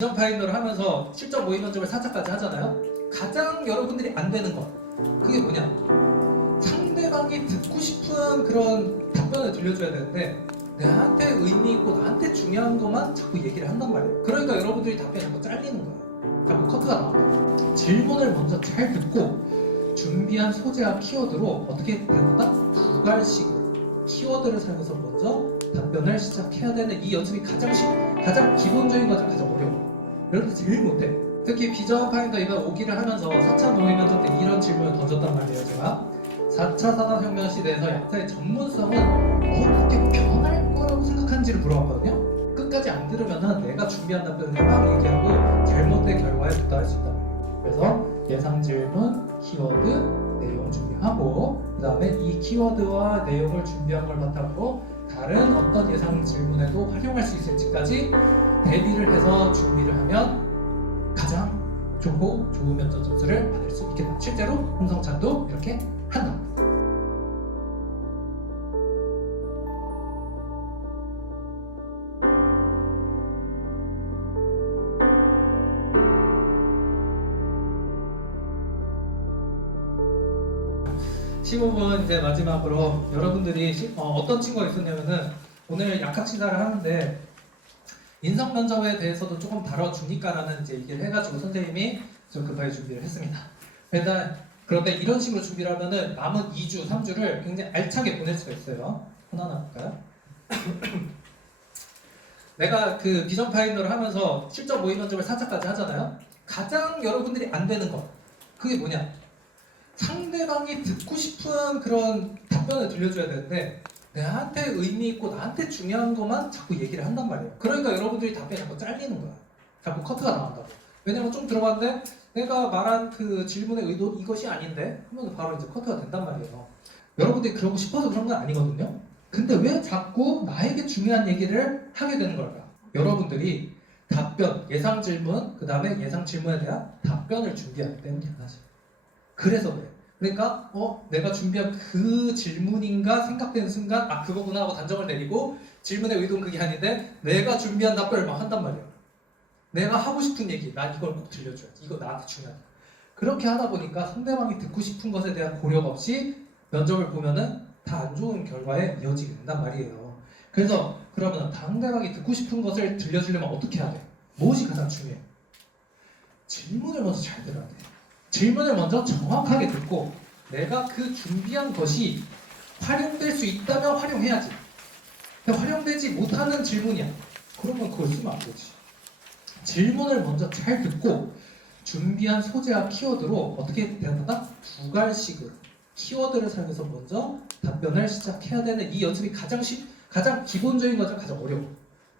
비전 파이널을 하면서 실전 모의 면접을 4차까지 하잖아요. 가장 여러분들이 안 되는 것, 그게 뭐냐? 상대방이 듣고 싶은 그런 답변을 들려줘야 되는데 나한테 의미 있고 나한테 중요한 것만 자꾸 얘기를 한단 말이에요. 그러니까 여러분들이 답변이 자꾸 잘리는 거야. 자꾸 커트가 나온다. 질문을 먼저 잘 듣고 준비한 소재와 키워드로 어떻게 된다? 두 갈식으로 키워드를 사용해서 먼저 답변을 시작해야 되는 이 연습이 가장 기본적인 거죠. 가장 어려워. 여러분들 제일 못해. 특히 비전 파인더 이번 5기를 하면서 4차 모의 면접 때 이런 질문을 던졌단 말이에요. 제가 4차 산업혁명 시대에서 약사의 전문성은 어떻게 변할 거라고 생각하는지를 물어봤거든요. 끝까지 안 들으면 내가 준비한 답변을 막 얘기하고 잘못된 결과에 도달할 수 있단 말이에요. 그래서 예상 질문, 키워드, 내용 준비하고 그 다음에 이 키워드와 내용을 준비한 걸 바탕으로 다른 어떤 예상 질문에도 활용할 수 있을지까지 대비를 해서 준비를 하면 가장 좋고 좋은 면접 점수를 받을 수 있겠다. 실제로 홍성찬도 이렇게 한다. (15분) 이제 마지막으로 여러분들이 어떤 친구가 있었냐면은 오늘 약학치사를 하는데 인성 면접에 대해서도 조금 다뤄주니까라는 이제 얘기를 해가지고 선생님이 좀 급하게 준비를 했습니다. 그런데 이런 식으로 준비를 하면은 남은 2주, 3주를 굉장히 알차게 보낼 수가 있어요. 하나 볼까요? 내가 그 비전 파이널을 하면서 실전 모의 면접을 4차까지 하잖아요. 가장 여러분들이 안 되는 것, 그게 뭐냐? 상대방이 듣고 싶은 그런 답변을 들려줘야 되는데 나한테 의미 있고 나한테 중요한 것만 자꾸 얘기를 한단 말이에요. 그러니까 여러분들이 답변이 자꾸 잘리는 거야. 자꾸 커트가 나온다고. 왜냐면 좀 들어봤는데 내가 말한 그 질문의 의도 이것이 아닌데 하면 바로 이제 커트가 된단 말이에요. 여러분들이 그러고 싶어서 그런 건 아니거든요. 근데 왜 자꾸 나에게 중요한 얘기를 하게 되는 걸까? 여러분들이 답변, 예상 질문, 그 다음에 예상 질문에 대한 답변을 준비하기 때문이야, 사실. 그래서 그래. 그러니까 내가 준비한 그 질문인가 생각되는 순간 그거구나 하고 단정을 내리고 질문의 의도는 그게 아닌데 내가 준비한 답변을 막 한단 말이야. 내가 하고 싶은 얘기, 난 이걸 꼭 들려줘야지. 이거 나한테 중요하다. 그렇게 하다 보니까 상대방이 듣고 싶은 것에 대한 고려가 없이 면접을 보면은 다 안 좋은 결과에 이어지게 된단 말이에요. 그래서 그러면 상대방이 듣고 싶은 것을 들려주려면 어떻게 해야 돼? 무엇이 가장 중요해? 질문을 먼저 잘 들어야 돼. 질문을 먼저 정확하게 듣고 내가 그 준비한 것이 활용될 수 있다면 활용해야지. 근데 활용되지 못하는 질문이야. 그러면 그걸 쓰면 안 되지. 질문을 먼저 잘 듣고 준비한 소재와 키워드로 어떻게 된다? 두 갈식으로 키워드를 사용해서 먼저 답변을 시작해야 되는 이 연습이 가장 기본적인 거죠. 가장 어려워.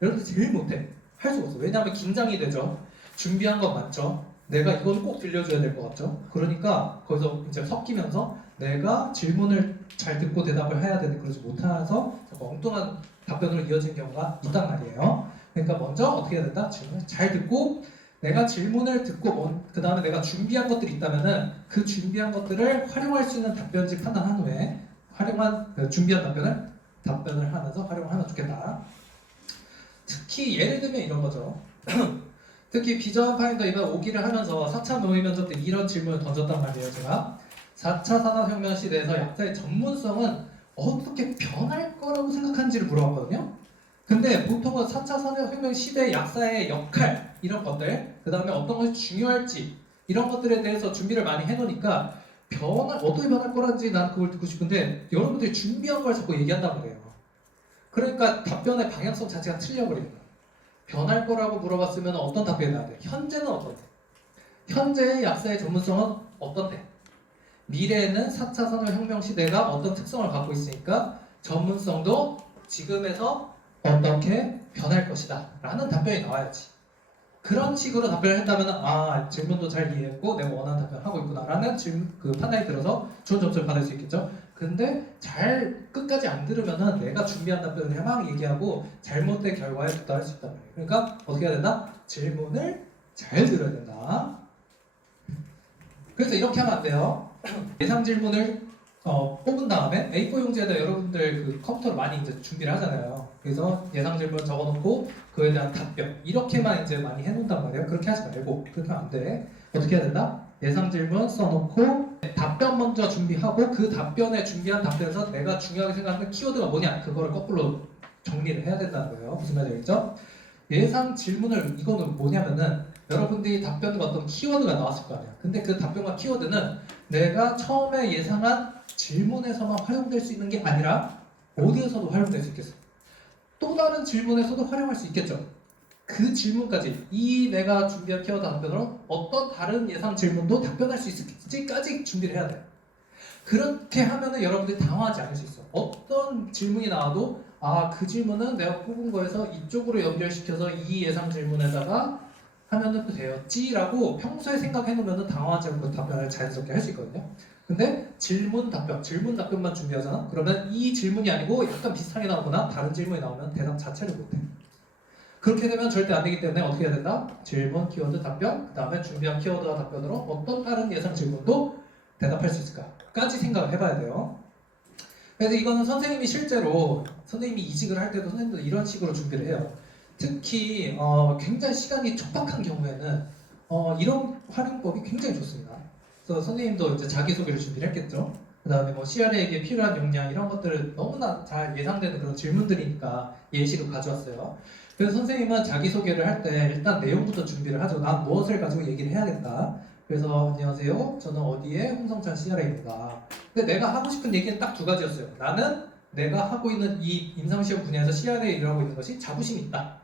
여러분들 제일 못해. 할 수가 없어. 왜냐하면 긴장이 되죠. 준비한 건 많죠. 내가 이건 꼭 들려줘야 될 것 같죠? 그러니까 거기서 이제 섞이면서 내가 질문을 잘 듣고 대답을 해야 되는데 그러지 못해서 엉뚱한 답변으로 이어지는 경우가 있단 말이에요. 그러니까 먼저 어떻게 해야 된다? 질문을 잘 듣고 내가 질문을 듣고 그 다음에 내가 준비한 것들이 있다면은 그 준비한 것들을 활용할 수 있는 답변인지 판단한 후에 준비한 답변을 하면서 활용을 하면 좋겠다. 특히 예를 들면 이런 거죠. 특히 비전 파인더 이번 5기를 하면서 4차 모의 면접 때 이런 질문을 던졌단 말이에요. 제가 4차 산업혁명 시대에서 약사의 전문성은 어떻게 변할 거라고 생각하는지를 물어봤거든요. 근데 보통은 4차 산업혁명 시대의 약사의 역할 이런 것들, 그 다음에 어떤 것이 중요할지 이런 것들에 대해서 준비를 많이 해놓으니까 어떻게 변할 거라는지 난 그걸 듣고 싶은데 여러분들이 준비한 걸 자꾸 얘기한단 말이에요. 그러니까 답변의 방향성 자체가 틀려버리는 거예요. 변할 거라고 물어봤으면 어떤 답변이 나와야 돼? 현재는 어떤데? 현재의 약사의 전문성은 어떤데? 미래에는 4차 산업혁명 시대가 어떤 특성을 갖고 있으니까 전문성도 지금에서 어떻게 변할 것이다 라는 답변이 나와야지. 그런 식으로 답변을 했다면 질문도 잘 이해했고 내가 원하는 답변을 하고 있구나 라는 그 판단이 들어서 좋은 점수를 받을 수 있겠죠. 근데 끝까지 안 들으면은 내가 준비한 답변을 막 얘기하고 잘못된 결과에 도달할 수 있단 말이에요. 그러니까 어떻게 해야 된다? 질문을 잘 들어야 된다. 그래서 이렇게 하면 안 돼요. 예상 질문을 뽑은 다음에 A4 용지에다 여러분들 그 컴퓨터로 많이 이제 준비를 하잖아요. 그래서 예상 질문 적어놓고 그에 대한 답변 이렇게만 이제 많이 해놓는단 말이에요. 그렇게 하지 말고 그렇게 하면 안 돼. 어떻게 해야 된다? 예상 질문 써놓고 답변 먼저 준비하고 그 답변에 준비한 답변에서 내가 중요하게 생각하는 키워드가 뭐냐 그거를 거꾸로 정리를 해야 된다는 거예요. 무슨 말인지 알겠죠? 예상 질문을 이거는 뭐냐면은 여러분들이 답변과 어떤 키워드가 나왔을 거 아니야. 근데 그 답변과 키워드는 내가 처음에 예상한 질문에서만 활용될 수 있는 게 아니라 어디에서도 활용될 수 있겠어. 또 다른 질문에서도 활용할 수 있겠죠. 그 질문까지 이 내가 준비한 키워드 답변으로 어떤 다른 예상 질문도 답변할 수 있을지까지 준비를 해야 돼. 그렇게 하면은 여러분들이 당황하지 않을 수 있어. 어떤 질문이 나와도 아, 그 질문은 내가 뽑은 거에서 이쪽으로 연결시켜서 이 예상 질문에다가 하면은 또 되었지라고 평소에 생각해 놓으면 당황하지 않고 답변을 자연스럽게 할 수 있거든요. 근데 질문 답변만 준비하잖아? 그러면 이 질문이 아니고 약간 비슷하게 나오거나 다른 질문이 나오면 대답 자체를 못해. 그렇게 되면 절대 안 되기 때문에 어떻게 해야 된다? 질문, 키워드, 답변, 그 다음에 준비한 키워드와 답변으로 어떤 다른 예상 질문도 대답할 수 있을까까지 생각을 해봐야 돼요. 그래서 이거는 선생님이 실제로 선생님이 이직을 할 때도 선생님도 이런 식으로 준비를 해요. 특히 굉장히 시간이 촉박한 경우에는 이런 활용법이 굉장히 좋습니다. 그래서 선생님도 이제 자기소개를 준비를 했겠죠. 그 다음에 뭐 CRA에게 필요한 역량 이런 것들을 너무나 잘 예상되는 그런 질문들이니까 예시로 가져왔어요. 그래서 선생님은 자기소개를 할 때 일단 내용부터 준비를 하죠. 난 무엇을 가지고 얘기를 해야겠다. 그래서 안녕하세요. 저는 어디에 홍성찬 CRA입니다. 근데 내가 하고 싶은 얘기는 딱 두 가지였어요. 나는 내가 하고 있는 이 임상시험 분야에서 CRA에 일하고 있는 것이 자부심이 있다.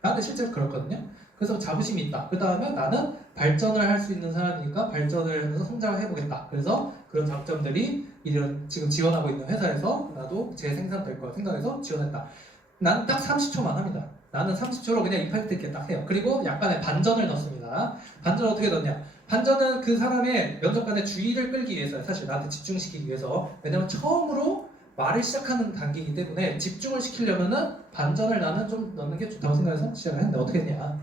나는 실제로 그렇거든요. 그래서 자부심이 있다. 그 다음에 나는 발전을 할 수 있는 사람이니까 발전을 해서 성장을 해보겠다. 그래서 그런 장점들이 이런 지금 지원하고 있는 회사에서 나도 재생산될 거라 생각해서 지원했다. 나는 딱 30초만 합니다. 나는 30초로 그냥 임팩트 있게 딱 해요. 그리고 약간의 반전을 넣습니다. 반전을 어떻게 넣냐? 반전은 그 사람의 면접관의 주의를 끌기 위해서요. 사실 나한테 집중시키기 위해서. 왜냐면 처음으로 말을 시작하는 단계이기 때문에 집중을 시키려면은 반전을 나는 좀 넣는 게 좋다고 생각해서 시작을 했는데 어떻게 했냐?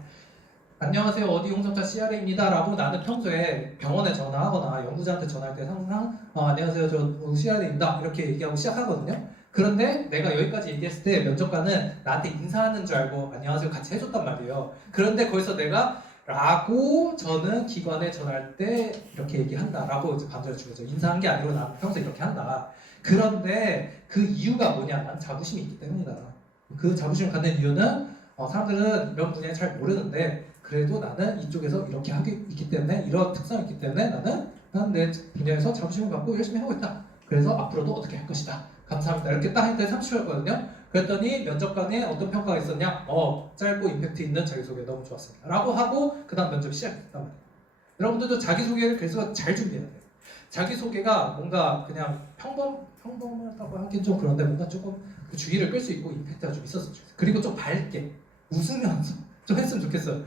안녕하세요. 어디 홍성찬 CRA입니다. 라고 나는 평소에 병원에 전화하거나 연구자한테 전화할 때 항상 안녕하세요. 저 CRA입니다. 이렇게 얘기하고 시작하거든요. 그런데 내가 여기까지 얘기했을 때 면접관은 나한테 인사하는 줄 알고 안녕하세요 같이 해줬단 말이에요. 그런데 거기서 내가 라고 저는 기관에 전화할 때 이렇게 얘기한다 라고 이제 반전을 준 거죠. 인사한 게 아니고 나는 평소에 이렇게 한다. 그런데 그 이유가 뭐냐? 난 자부심이 있기 때문이다. 그 자부심을 갖는 이유는 사람들은 이런 분야에 잘 모르는데 그래도 나는 이쪽에서 이렇게 하기 있기 때문에 이런 특성이 있기 때문에 나는 내 분야에서 자부심을 갖고 열심히 하고 있다. 그래서 앞으로도 어떻게 할 것이다. 감사합니다. 이렇게 딱 했더니 30초였거든요. 그랬더니 면접관에 어떤 평가가 있었냐? 짧고 임팩트 있는 자기소개 너무 좋았습니다. 라고 하고 그 다음 면접이 시작했단 말이에요. 여러분들도 자기소개를 그래서 잘 준비해야 돼요. 자기소개가 뭔가 그냥 평범하다고 하긴 좀 그런데 뭔가 조금 그 주의를 끌 수 있고 임팩트가 좀 있었으면 좋겠어요. 그리고 좀 밝게 웃으면서 좀 했으면 좋겠어요.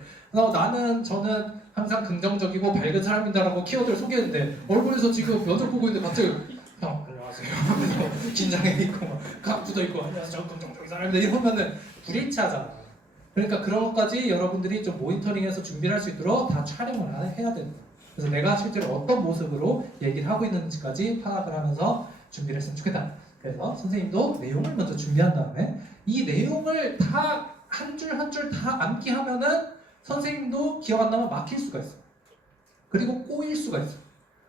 저는 항상 긍정적이고 밝은 사람이다라고 키워드를 소개했는데 얼굴에서 지금 면접 보고 있는데 갑자기 형 안녕하세요. 긴장해 있고 각 굳어 있고 안녕하세요. 저 긍정적인 사람인데 이러면은 불일치하잖아. 그러니까 그런 것까지 여러분들이 좀 모니터링해서 준비를 할 수 있도록 다 촬영을 해야 됩니다. 그래서 내가 실제로 어떤 모습으로 얘기를 하고 있는지까지 파악을 하면서 준비를 했으면 좋겠다. 그래서 선생님도 내용을 먼저 준비한 다음에 이 내용을 다 한 줄 한 줄 다 암기하면은 선생님도 기억 안 나면 막힐 수가 있어. 그리고 꼬일 수가 있어.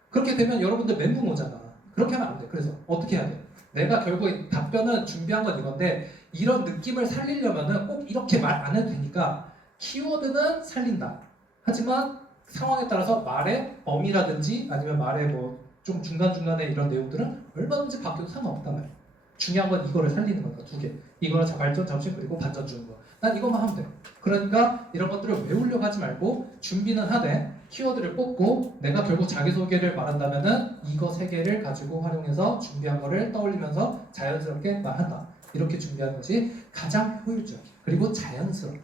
그렇게 되면 여러분들 멘붕 오잖아. 그렇게 하면 안 돼. 그래서 어떻게 해야 돼? 내가 결국 답변은 준비한 건 이건데 이런 느낌을 살리려면은 꼭 이렇게 말 안 해도 되니까 키워드는 살린다. 하지만 상황에 따라서 말의 어미라든지 아니면 말의 뭐 좀 중간중간에 이런 내용들은 얼마든지 바뀌어도 상관없단 말이야. 중요한 건 이거를 살리는 거다. 두 개. 이거는 발전, 잠시 그리고 반전 주는 거. 난 이것만 하면 돼. 그러니까 이런 것들을 외우려고 하지 말고 준비는 하되 키워드를 뽑고 내가 결국 자기소개를 말한다면은 이거 세 개를 가지고 활용해서 준비한 거를 떠올리면서 자연스럽게 말한다. 이렇게 준비하는 것이 가장 효율적이야. 그리고 자연스러워.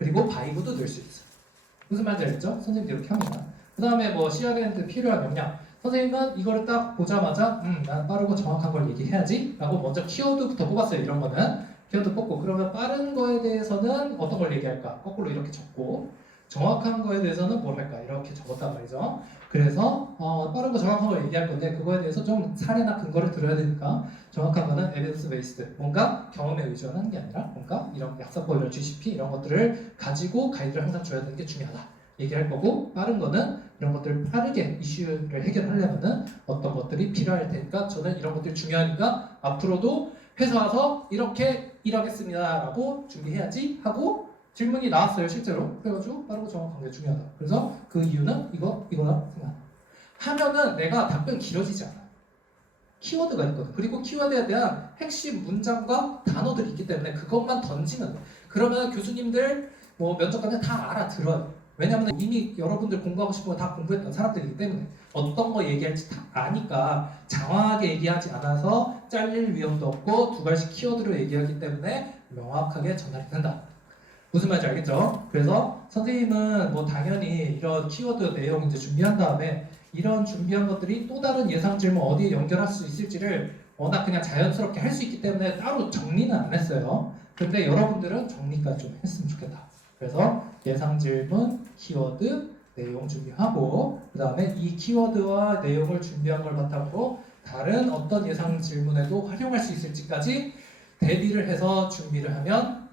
그리고 바이브도 넣을 수 있어. 무슨 말인지 알겠죠? 선생님도 이렇게 합니다. 그 다음에 뭐 CRN한테 필요한 역량. 선생님은 이거를 딱 보자마자 난 빠르고 정확한 걸 얘기해야지 라고 먼저 키워드부터 뽑았어요. 이런 거는 키워드 뽑고 그러면 빠른 거에 대해서는 어떤 걸 얘기할까? 거꾸로 이렇게 적고 정확한 거에 대해서는 뭘 할까 이렇게 적었단 말이죠. 그래서 빠르고 정확한 걸 얘기할 건데 그거에 대해서 좀 사례나 근거를 들어야 되니까 정확한 거는 evidence based, 뭔가 경험에 의존하는 게 아니라 뭔가 이런 약사법 이런 GCP 이런 것들을 가지고 가이드를 항상 줘야 되는 게 중요하다 얘기할 거고, 빠른 거는 이런 것들을 빠르게 이슈를 해결하려면은 어떤 것들이 필요할 테니까 저는 이런 것들이 중요하니까 앞으로도 회사 와서 이렇게 일하겠습니다 라고 준비해야지 하고 질문이 나왔어요 실제로. 그래가지고 빠르고 정확한 게 중요하다. 그래서 그 이유는 이거나 생각 하면은 내가 답변 길어지지 않아. 키워드가 있거든. 그리고 키워드에 대한 핵심 문장과 단어들이 있기 때문에 그것만 던지면 돼. 그러면 교수님들 뭐 면접관들 다 알아들어요. 왜냐면 이미 여러분들 공부하고 싶은 거 다 공부했던 사람들이기 때문에 어떤 거 얘기할지 다 아니까 장황하게 얘기하지 않아서 잘릴 위험도 없고 두 가지 키워드로 얘기하기 때문에 명확하게 전달이 된다. 무슨 말인지 알겠죠? 그래서 선생님은 뭐 당연히 이런 키워드 내용 이제 준비한 다음에 이런 준비한 것들이 또 다른 예상 질문 어디에 연결할 수 있을지를 워낙 그냥 자연스럽게 할 수 있기 때문에 따로 정리는 안 했어요. 근데 여러분들은 정리까지 좀 했으면 좋겠다. 그래서 예상 질문, 키워드, 내용 준비하고 그 다음에 이 키워드와 내용을 준비한 걸 바탕으로 다른 어떤 예상 질문에도 활용할 수 있을지까지 대비를 해서 준비를 하면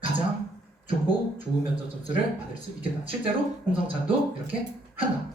가장 좋고 좋은 면접 점수를 받을 수 있겠다. 실제로 홍성찬도 이렇게 한다.